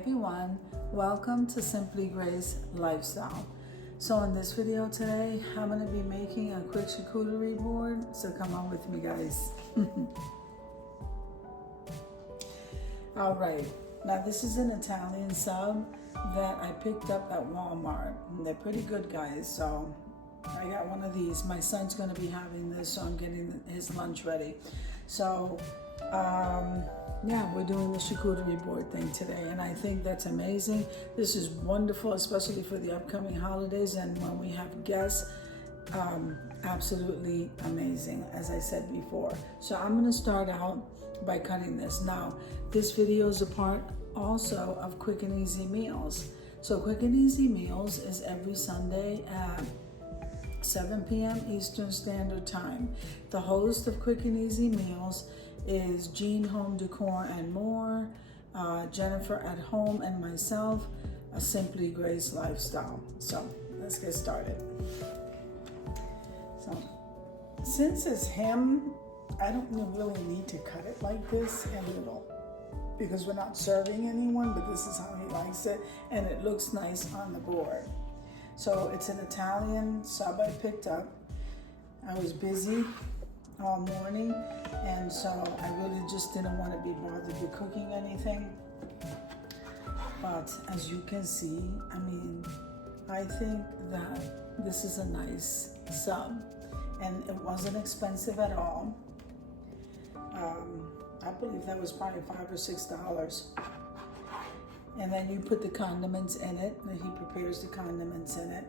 everyone, welcome to Simply Grace Lifestyle. So in this video today, I'm going to be making a quick charcuterie board, so come on with me guys. All right, now this is an Italian sub that I picked up at Walmart. And they're pretty good guys, so I got one of these. My son's going to be having this, so I'm getting his lunch ready. So yeah, we're doing the charcuterie board thing today, and I think that's amazing. This is wonderful, especially for the upcoming holidays and when we have guests. Absolutely amazing, as I said before. So I'm going to start out by cutting this. Now, this video is a part also of Quick and Easy Meals. So Quick and Easy Meals is every Sunday at 7 p.m. Eastern Standard Time. The host of Quick and Easy Meals is Jean Home Decor and More, Jennifer at Home, and myself, a Simply Grace Lifestyle. So let's get started. So since it's him, I don't really need to cut it like this in the middle because we're not serving anyone, but this is how he likes it, and it looks nice on the board. So it's an Italian sub I picked up. I was busy all morning, and so I really just didn't want to be bothered with cooking anything. But as you can see, I mean, I think that this is a nice sub, and it wasn't expensive at all. I believe that was probably $5 or $6. And then you put the condiments in it, and he prepares the condiments in it.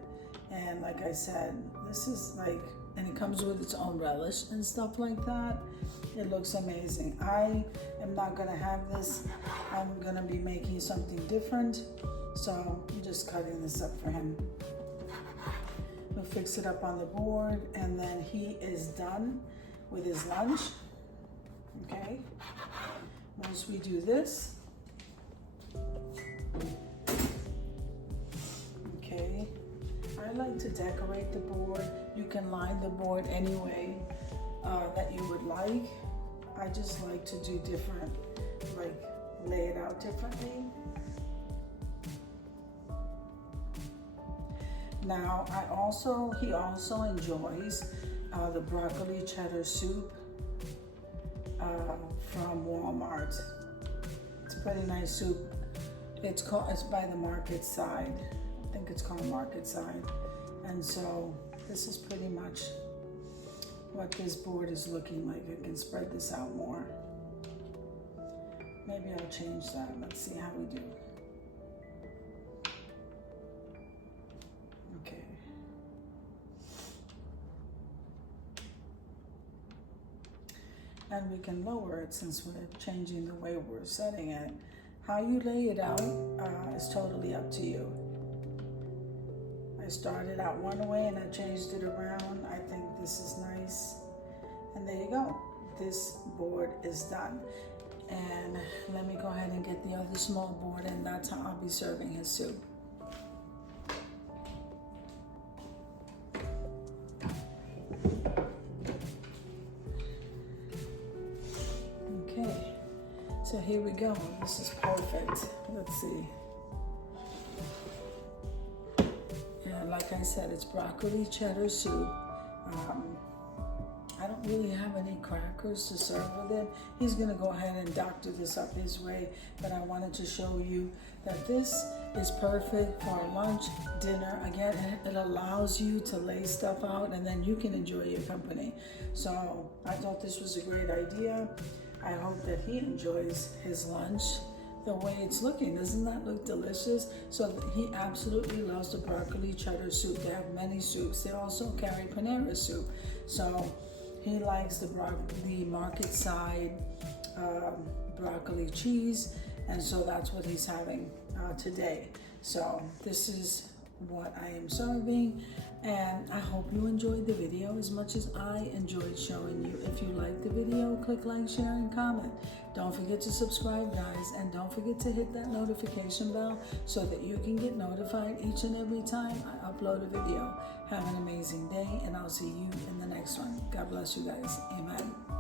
And like I said, this is like, and it comes with its own relish and stuff like that. It looks amazing. I am not gonna have this. I'm gonna be making something different. So I'm just cutting this up for him. We'll fix it up on the board, and then he is done with his lunch. Okay, once we do this, okay, I like to decorate the board. You can line the board any way that you would like. I just like to do different, like lay it out differently. Now, he also enjoys the broccoli cheddar soup from Walmart. It's a pretty nice soup. It's by the Market Side. I think it's called Market Side. And so this is pretty much what this board is looking like. I can spread this out more. Maybe I'll change that. Let's see how we do. Okay. And we can lower it since we're changing the way we're setting it. How you lay it out is totally up to you. I started out one way and I changed it around. I think this is nice. And there you go. This board is done. And let me go ahead and get the other small board, and that's how I'll be serving his soup. Okay, so here we go. This is perfect. Let's see. And like I said, it's broccoli cheddar soup. I don't really have any crackers to serve with it. He's gonna go ahead and doctor this up his way, but I wanted to show you that this is perfect for lunch, dinner. Again, it allows you to lay stuff out, and then you can enjoy your company. So I thought this was a great idea. I hope that he enjoys his lunch the way it's looking. Doesn't that look delicious? So he absolutely loves the broccoli cheddar soup. They have many soups. They also carry Panera soup. So he likes the Market Side broccoli cheese, and so that's what he's having today. So this is what I am serving, and I hope you enjoyed the video as much as I enjoyed showing you. If you liked the video, click like, share, and comment. Don't forget to subscribe, guys, and don't forget to hit that notification bell so that you can get notified each and every time I upload a video. Have an amazing day, and I'll see you in the next one. God bless you guys. Amen.